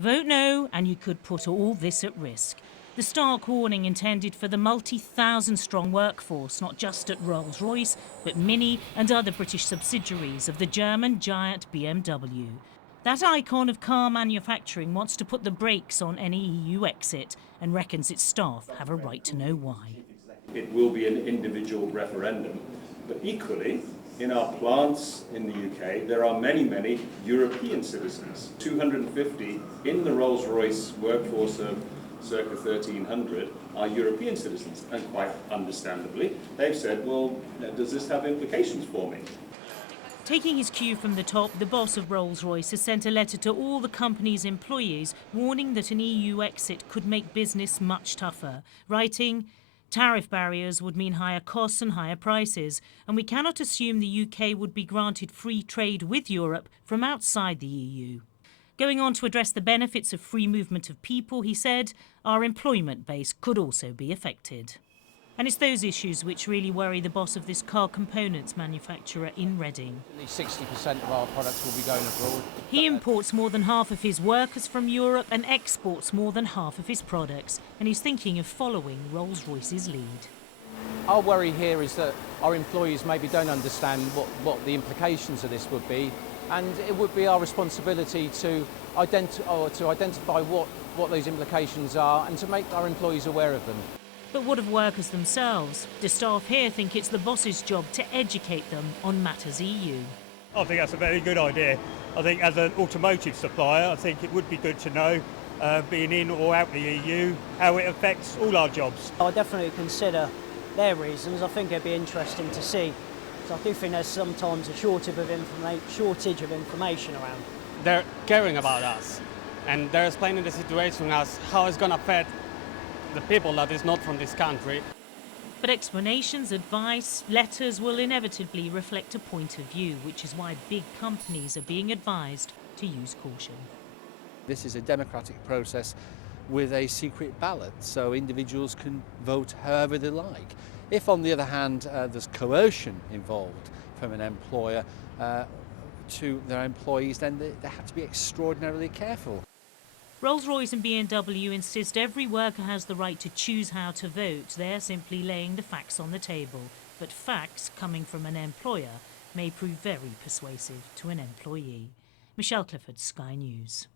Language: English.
Vote no and you could put all this at risk. The stark warning intended for the multi-thousand-strong workforce, not just at Rolls-Royce, but Mini and other British subsidiaries of the German giant BMW. That icon of car manufacturing wants to put the brakes on any EU exit and reckons its staff have a right to know why. It will be an individual referendum, but equally, in our plants in the UK, there are many, many European citizens. 250 in the Rolls-Royce workforce of circa 1,300 are European citizens, and quite understandably, they've said, well, does this have implications for me? Taking his cue from the top, the boss of Rolls-Royce has sent a letter to all the company's employees warning that an EU exit could make business much tougher, writing, "Tariff barriers would mean higher costs and higher prices, and we cannot assume the UK would be granted free trade with Europe from outside the EU." Going on to address the benefits of free movement of people, he said, our employment base could also be affected. And it's those issues which really worry the boss of this car components manufacturer in Reading. At least 60% of our products will be going abroad. He imports more than half of his workers from Europe and exports more than half of his products, and he's thinking of following Rolls-Royce's lead. Our worry here is that our employees maybe don't understand what the implications of this would be, and it would be our responsibility to identify what those implications are and to make our employees aware of them. But what of workers themselves? The staff here think it's the boss's job to educate them on matters EU. I think that's a very good idea. I think as an automotive supplier, I think it would be good to know, being in or out the EU, how it affects all our jobs. I definitely consider their reasons. I think it'd be interesting to see. So I do think there's sometimes a shortage of information around. They're caring about us, and they're explaining the situation as how it's going to affect the people that is not from this country. But explanations, advice, letters will inevitably reflect a point of view, which is why big companies are being advised to use caution. This is a democratic process with a secret ballot, so individuals can vote however they like. If, on the other hand, there's coercion involved from an employer to their employees, then they have to be extraordinarily careful. Rolls-Royce and BMW insist every worker has the right to choose how to vote. They're simply laying the facts on the table. But facts coming from an employer may prove very persuasive to an employee. Michelle Clifford, Sky News.